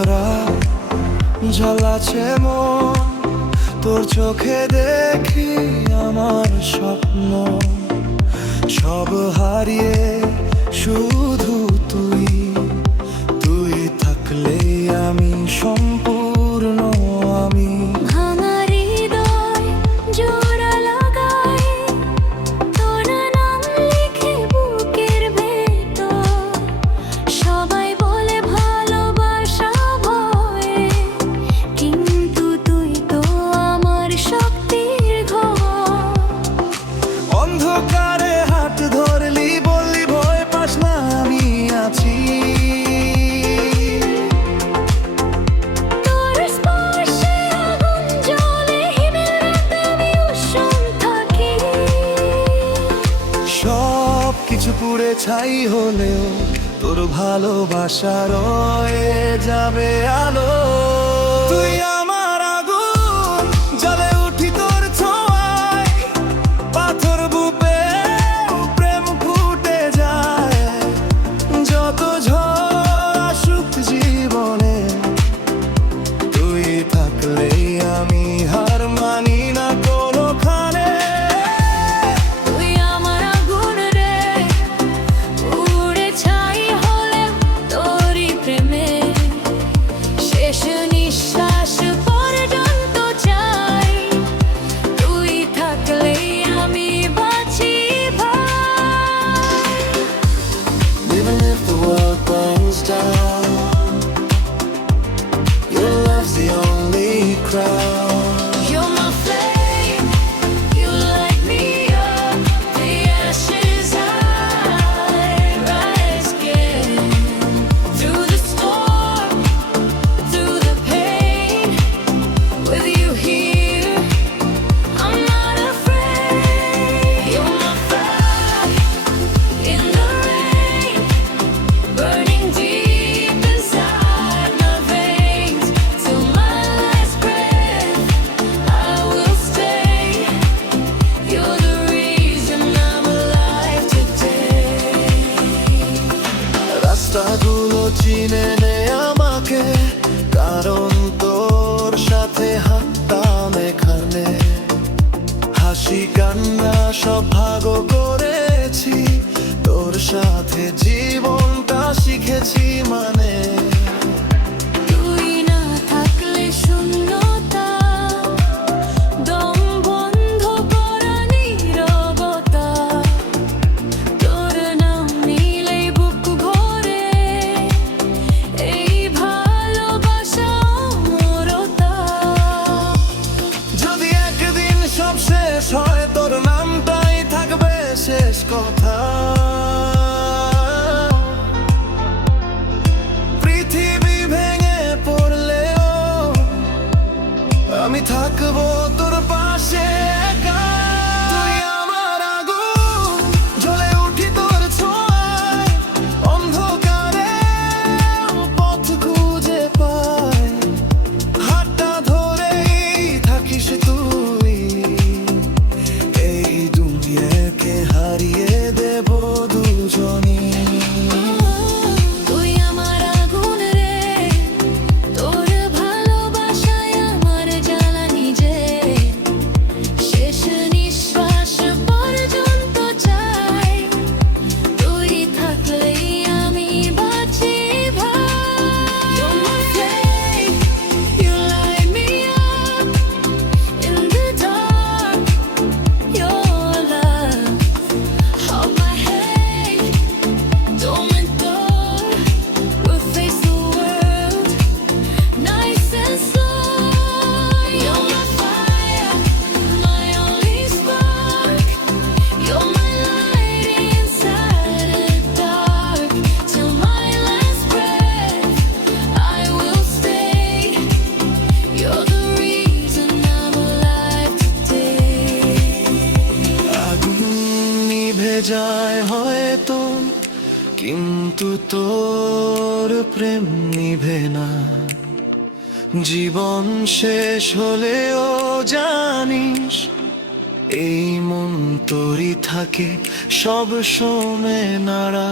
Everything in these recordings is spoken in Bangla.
ভরা জ্বালাছে মন, তোর চোখে দেখি আমার স্বপ্ন সব হারিয়ে শুধু তুই তুই থাকলে আমি সম্পূর্ণ। আমি আমার হৃদয় জোড়া লাগাই তোর নাম লিখে বুকের ভেতর। সবাই বলে ভালোবাসা ভয়ে, কিন্তু তুই তো আমার শক্তির ঘর। অন্ধকারে হাত ধরলি, বললি ভয় পাস না, আমি আছি। তোর স্পর্শে আগুন জ্বলে, হিমেল রাতে আমি উষ্ণ থাকি। সব কিছু পুড়ে ছাই হলেও তোর ভালোবাসা রয়ে যাবে আলো। তুই আমার আগুন, জ্বলে উঠি তোর ছোঁয়ায়, পাথর বুকে প্রেম ফুটে যায়। যত ঝড় আসুক জীবনে, তুই থাকলেই আমি হার মানি না কোনোখানে। তুই আমার আগুন রে, উড়ে ছাই হলে তোরই প্রেমে। শেষ নিঃশ্বাস পর্যন্ত চাই, তুই থাকলেই আমি বাঁচি ভাই। Even if the world burns down, your love's the only crown. You're my flame, you light me up. The ashes I rise again. Through the storm, through the pain, with you here, I'm not afraid. You're my fire in the rain, burning deep inside my veins. Till my last breath, I will stay. You're the reason I'm alive today. রাস্তাগুলো চিনে নে আমাকে, কারণ তোর সাথে হাঁটতাম এখানে। হাসি কান্না সব ভাগ করেছি, তোর সাথে জীবনটা শিখেছি মানে। তুই না থাকলে শূন্যতা, দম বন্ধ করা নীরবতা। তোর নাম নিলেই বুক ভরে, এই ভালোবাসা অমরতা। যদি একদিন সব শেষ হয়, তোর নামটাই থাকবে শেষ কথা। পৃথিবী ভেঙে পড়লেও আমি থাকবো তোর পাশে একা। তুই আমার আগুন, জ্বলে উঠি তোর ছোঁয়ায়, অন্ধকারে পথ খুঁজে পাই। হাতটা ধরেই থাকিস তুই, এই দুনিয়াকে হারিয়ে দেব দুজনই। তুই আমার আগুন রে, তোর ভালোবাসায় আমার জ্বালানি যে। শেষ নিঃশ্বাস পর্যন্ত চাই, তুই থাকলেই আমি বাঁচি ভাই। You're my flame, you light me up in the dark. Your love, hold my hand, tormentor. We'll face the world, nice and slow. You're my fire, my only spark. You're my light inside the dark. Till my last breath, I will stay. You're the reason I'm alive today. আগুন নিভে যায় হয়তো, কিন্তু তোর প্রেম নিভে না। জীবন শেষ হলেও জানিস, এই মন তোরই থাকে সব সময় নাড়া।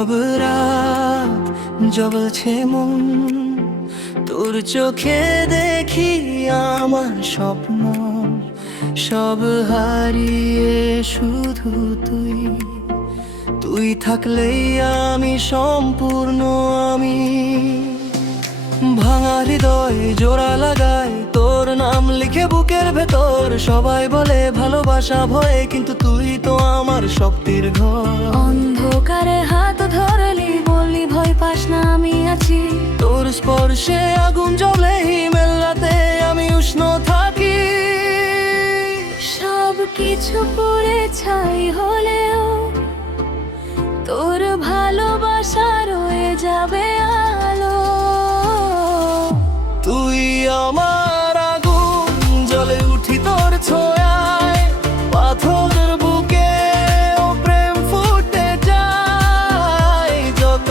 নীরব রাত জ্বলছে মন, তোর চোখে দেখি আমার স্বপ্ন সব হারিয়ে শুধু তুই। তুই থাকলেই আমি সম্পূর্ণ আমি। ভাঙা হৃদয় জোড়া লাগাই তোর নাম লিখে বুকের ভেতর। সবাই বলে ভালোবাসা ভয়ে, কিন্তু তুই তো আমার শক্তির ঘর। অন্ধকারে হাত ধরলি বললি ভয় পাস না আমি আছি। তোর স্পর্শে আগুন জ্বলে হিমেল রাতে আমি উষ্ণ থাকি। সব কিছু পড়ে ছাই হলেও তোর ভালোবাসা রয়ে যাবে আলো। তুই আমার আগুন, জ্বলে উঠি তোর ছোঁয়ায়। পাথরের বুকে ও প্রেম ফুটে যায়। যত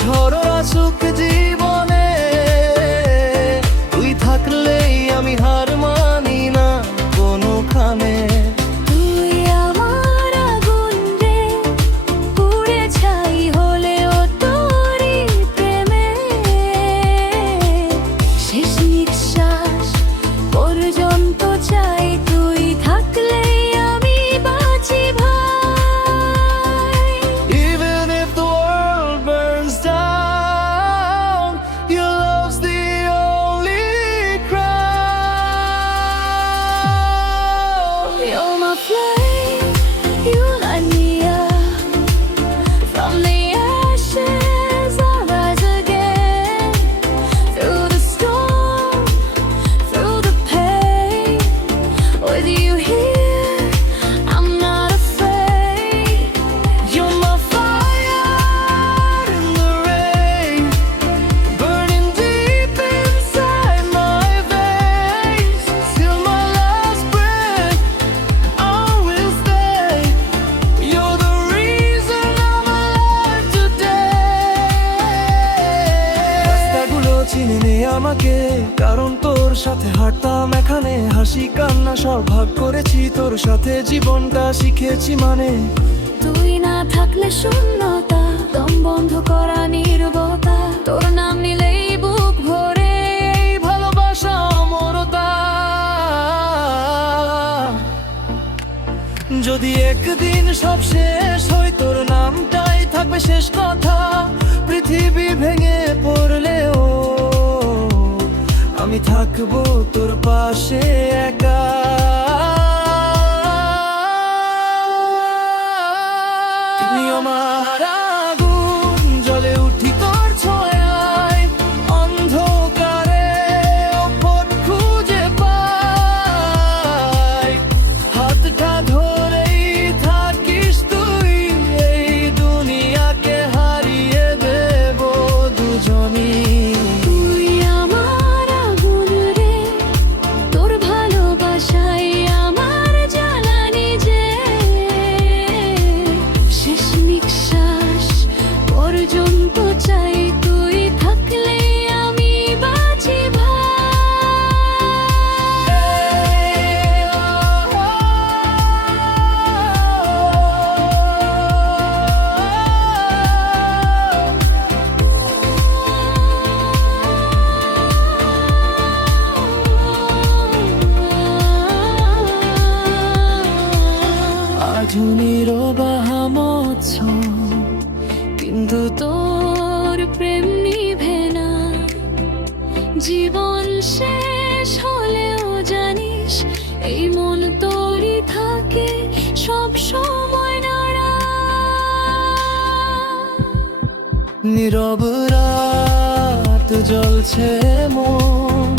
ঝড় আসুক জীবনে, তুই থাকলেই আমি হার মানি না কোনোখানে। তুই আমার আগুন রে, পুড়ে ছাই হলেও তোরই প্রেমে শেষ নিঃশ্বাস পর্যন্ত চাই। তুই থাকলেই আমি বাঁচি ভাই। Even if the world burns down, your love's the only crown. You're my flame, you light me up. From the ashes I rise again. Through the storm, through the pain. With you here, I'm not afraid. You're my fire in the rain, burning deep inside my veins. Till my last breath, I will stay. You're the reason I'm alive today. রাস্তাগুলো চিনে নে আমাকে, কারণ তোর সাথে হাঁটতাম এখানে। হাসি কান্না সব ভাগ করেছি তোর সাথে, জীবনটা শিখেছি মানে। তুই না থাকলে শূন্যতা, দম বন্ধ করা নীরবতা। তোর নাম নিলেই বুক ভরে এই ভালোবাসা অমরতা। যদি একদিন সব শেষ হয়, তোর নামটাই থাকবে শেষ কথা। পৃথিবী ভেঙে পড়লেও আমি থাকবো তোর পাশে একা। তুই আমার আগুন, জ্বলে উঠি তোর ছোঁয়ায়। অন্ধকারে পথ খুঁজে পাই। হাতটা ধরেই থাকিস তুই, এই দুনিয়াকে হারিয়ে দেব দুজনই। তুই আমার আগুন রে, তোর ভালোবাসাই আমার জ্বালানি যে শেষ নিঃশ্বাস পর্যন্ত চাই। তুই থাকলে আমি বাঁচি আধুনির বাহামত, কিন্তু তোর প্রেম নিভে না। জীবন শেষ হলেও জানিস এই মন তোরই থাকে সব সময় নাড়া। নীরব রাত জ্বলছে মন,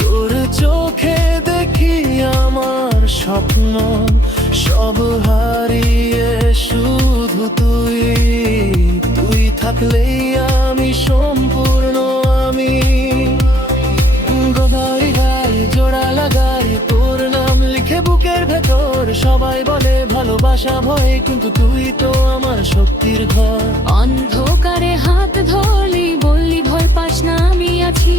তোর চোখে দেখি আমার স্বপ্ন সব হারিয়ে শুধু তুই। তুই থাকলেই আমি সম্পূর্ণ আমি। গভীর গায়ে জোড়া লাগাই তোর নাম লিখে বুকের ভেতর। সবাই বলে ভালোবাসা ভয়, কিন্তু তুই তো আমার শক্তির ঘর। অন্ধকারে হাত ধরলি বললি ভয় পাস না আমি আছি।